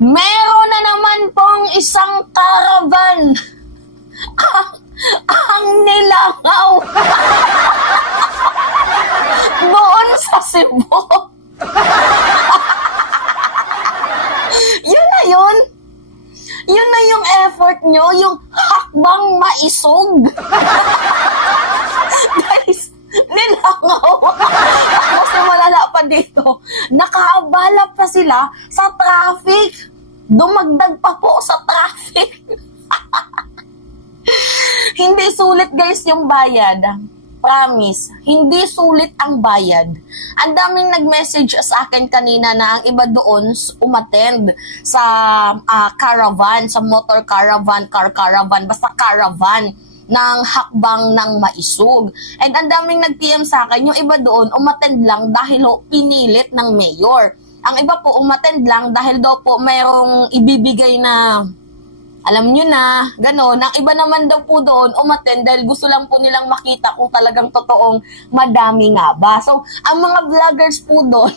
Meron na naman pong isang caravan ang nilangaw doon sa Cebu. Yun na yun. Yun na yung effort nyo, yung hakbang maisog. Guys, nilangaw. Kasi malala pa dito, nakaabala pa sila sa traffic. Dumagdag pa po sa traffic. Hindi sulit guys yung bayad. Promise, hindi sulit ang bayad. Ang daming nag-message sa akin kanina na ang iba doon umattend sa caravan, sa motor caravan, car caravan, basta caravan ng hakbang ng maisog. And ang daming nag-PM sa akin, yung iba doon umattend lang dahil pinilit ng mayor. Ang iba po umattend lang dahil daw po mayroong ibibigay na, alam nyo na, gano'n. Ang iba naman daw po doon umattend dahil gusto lang po nilang makita kung talagang totoong madami nga ba. So, ang mga vloggers po doon,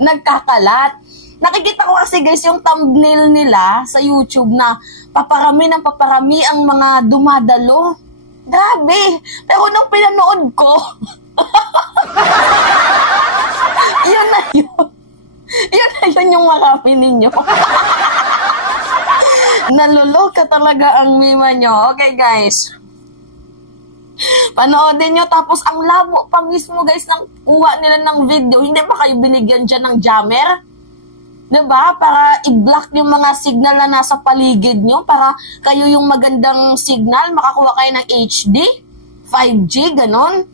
nagkakalat. Nakikita ko kasi guys yung thumbnail nila sa YouTube na paparami ng paparami ang mga dumadalo. Grabe! Pero nung pinanood ko, yun na yun. Yun na yun yung marami ninyo. Naluloka talaga ang mima nyo. Okay guys. Panoodin nyo. Tapos ang labo pa mismo guys ng kuha nila ng video. Hindi ba kayo binigyan dyan ng jammer? Diba? Para i-block yung mga signal na nasa paligid nyo. Para kayo yung magandang signal. Makakuha kayo ng HD, 5G, ganon.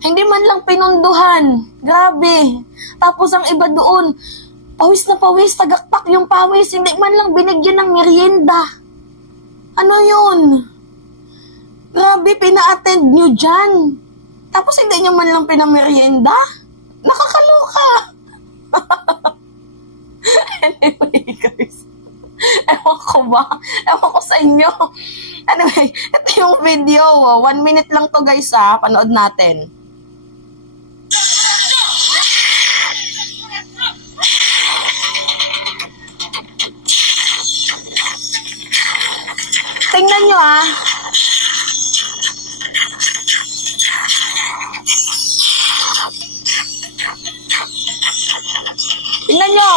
Hindi man lang pinunduhan. Grabe. Tapos ang iba doon, pawis na pawis, tagaktak yung pawis. Hindi man lang binigyan ng merienda. Ano yun? Grabe, pina-attend nyo dyan. Tapos hindi nyo man lang pinamerienda? Nakakaloka. Anyway, guys. Ewan ko ba? Ewan ko sa inyo. Anyway, ito yung video. 1 minute lang to guys ha. Panood natin. Tingnan nyo ah. Tingnan nyo.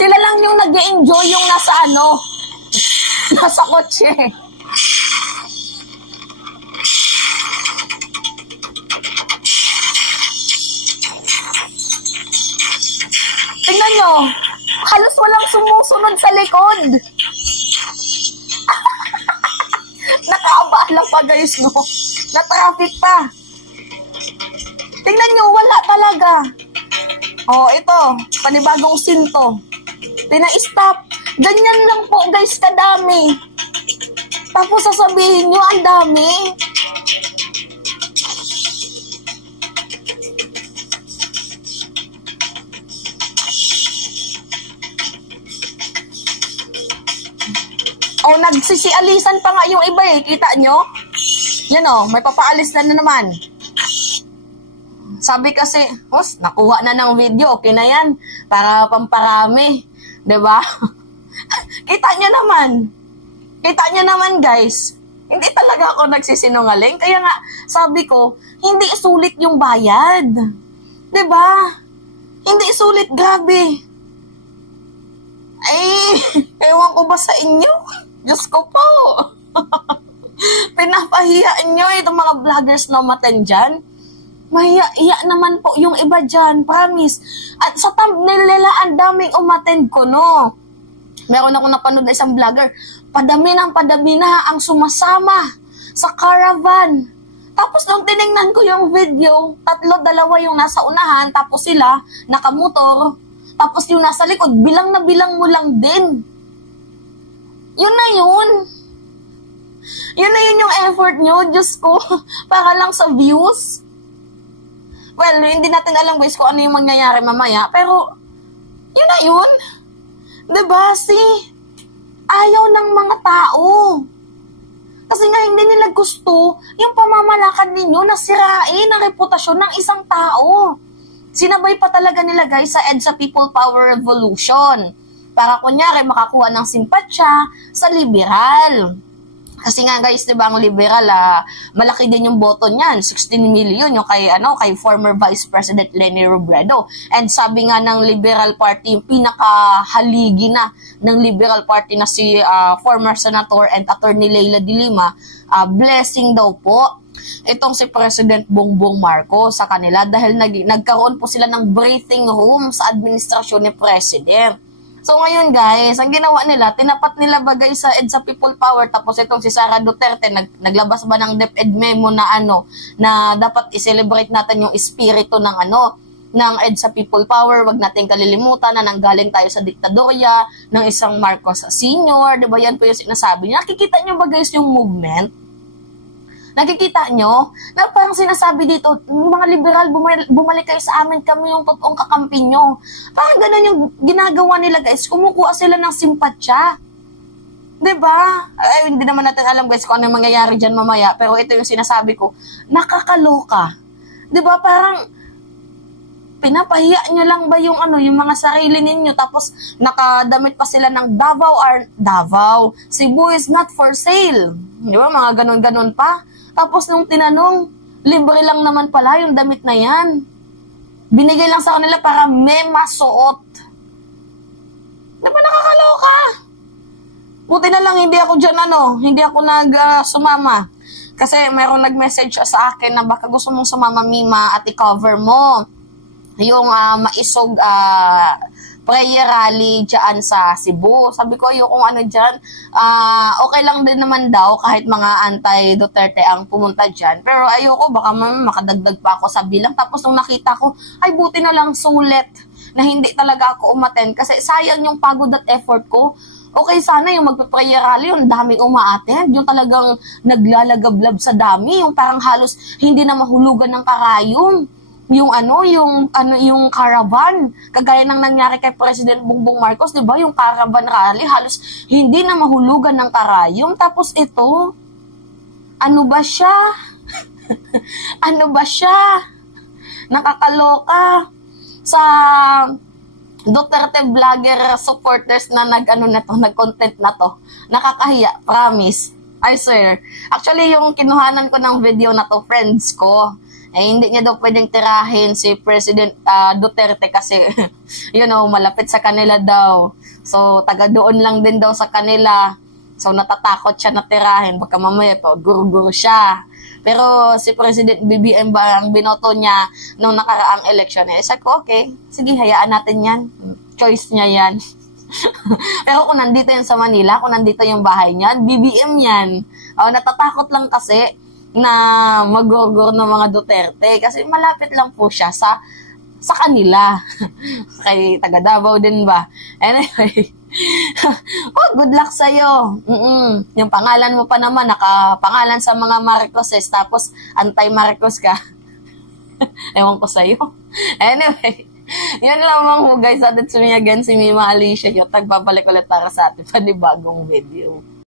Sila lang yung nag-e-enjoy yung nasa ano. Nasa kotse. Tingnan nyo. Halos walang sumusunod sa likod. Nakaabala pa guys, no? Na-traffic pa. Tingnan nyo, wala talaga. Oh, ito. Panibagong sinto. Pina-stop. Ganyan lang po guys, kadami. Tapos sasabihin nyo, ang dami. O, nagsisialisan pa nga yung iba eh. Kita nyo? Yan o, may papaalis na naman. Sabi kasi, nakuha na ng video. Okay na yan. Para pamparami. Diba? Kita nyo naman. Kita nyo naman guys. Hindi talaga ako nagsisinungaling. Kaya nga, sabi ko, hindi sulit yung bayad. Diba? Hindi sulit, grabe. Ay, ewan ko ba sa inyo? Diyos ko po. Pinapahiyaan nyo itong mga vloggers na umattend dyan. Mahiya naman po yung iba dyan, promise. At sa thumbnail nila, ang daming umattend ko, no? Meron ako napanood na isang vlogger. Padami na ang sumasama sa caravan. Tapos nung tinignan ko yung video, 3, 2 yung nasa unahan, tapos sila, nakamotor, tapos yung nasa likod, bilang na bilang mo lang din. Yun na yun. Yun na yun yung effort nyo, Diyos ko, para lang sa views. Well, hindi natin alam guys kung ano yung mangyayari mamaya, pero yun na yun. Diba, ayaw ng mga tao. Kasi nga hindi nila gusto yung pamamalakad ninyo na sirain ang reputasyon ng isang tao. Sinabay pa talaga nila guys sa EDSA People Power Revolution para kunyari makakuha ng simpatsya sa liberal. Kasi nga guys, 'di ba, ang liberal malaki din yung boto niyan, 16 million yung kay former Vice President Leni Robredo. And sabi nga ng Liberal Party, yung pinakahaligi na ng Liberal Party na si former Senator and Attorney Leila de Lima, blessing daw po itong si President Bongbong Marcos sa kanila dahil nagkaroon po sila ng briefing room sa administrasyon ni President. So ngayon guys, ang ginawa nila, tinapat nila ba guys sa EDSA People Power, tapos itong si Sara Duterte, naglabas ba ng DepEd memo na na dapat i-celebrate natin yung espiritu ng ng EDSA People Power, wag natin kalilimutan na nanggaling tayo sa diktadorya ng isang Marcos Sr., di ba yan po yung sinasabi niya? Nakikita nyo ba guys yung movement? Nakikita nyo? Na parang sinasabi dito, mga liberal, bumalik kayo sa amin, kami yung totoong kakampi nyo. Parang ganun yung ginagawa nila guys, kumukuha sila ng simpatsya. Diba? Ay, hindi naman natin alam guys kung ano yung mangyayari dyan mamaya, pero ito yung sinasabi ko, nakakaloka. Diba? Parang, pinapahiya nyo lang ba yung yung mga sarili ninyo, tapos nakadamit pa sila ng Davao, Cebu is not for sale. Diba? Mga ganun-ganun pa. Tapos nung tinanong, libre lang naman pala yung damit na yan. Binigay lang sa kanila para may masuot. Diba nakakaloka? Buti na lang hindi ako dyan hindi ako sumama. Kasi mayroong nag-message sa akin na baka gusto mong sumama Mima at i-cover mo yung maisog prayer rally dyan sa Cebu. Sabi ko, ayokong dyan. Okay lang din naman daw kahit mga anti-Duterte ang pumunta dyan. Pero ayoko, baka makadagdag pa ako sa bilang. Tapos nung nakita ko, ay buti na lang sulit na hindi talaga ako umaten. Kasi sayang yung pagod at effort ko. Okay, sana yung magpa-prayer rally, yung daming umaattend, yung talagang naglalagablab sa dami, yung parang halos hindi na mahulugan ng karayom. Yung caravan, kagaya ng nangyari kay President Bongbong Marcos, 'di ba? Yung caravan rally halos hindi na mahulugan ng karayom. Tapos ito, ano ba siya? Ano ba siya? Nakakaloka sa Duterte vlogger supporters na nag-content na to. Nakakahiya, promise. I swear. Actually, yung kinuhanan ko ng video na to, friends ko, hindi niya daw pwedeng tirahin si President Duterte kasi, malapit sa kanila daw. So, taga doon lang din daw sa kanila. So, natatakot siya na tirahin. Baka mamaya pa, guru-guru siya. Pero si President BBM ba ang binoto niya nung nakaraang election? Sabi ko, okay, sige, hayaan natin yan. Choice niya yan. Pero kung nandito yan sa Manila, kung nandito yung bahay niya, BBM yan. Natatakot lang kasi na mag-gurgur ng mga Duterte kasi malapit lang po siya sa kanila. Kay taga Davao din ba? Anyway, good luck sa'yo. Yung pangalan mo pa naman, nakapangalan sa mga Marcoses, tapos anti-Marcos ka. Ewan ko sa'yo. Anyway, yun lamang po guys. That's me again, si Mima Alicia. Yung tagbabalik ulit para sa ating panibagong video.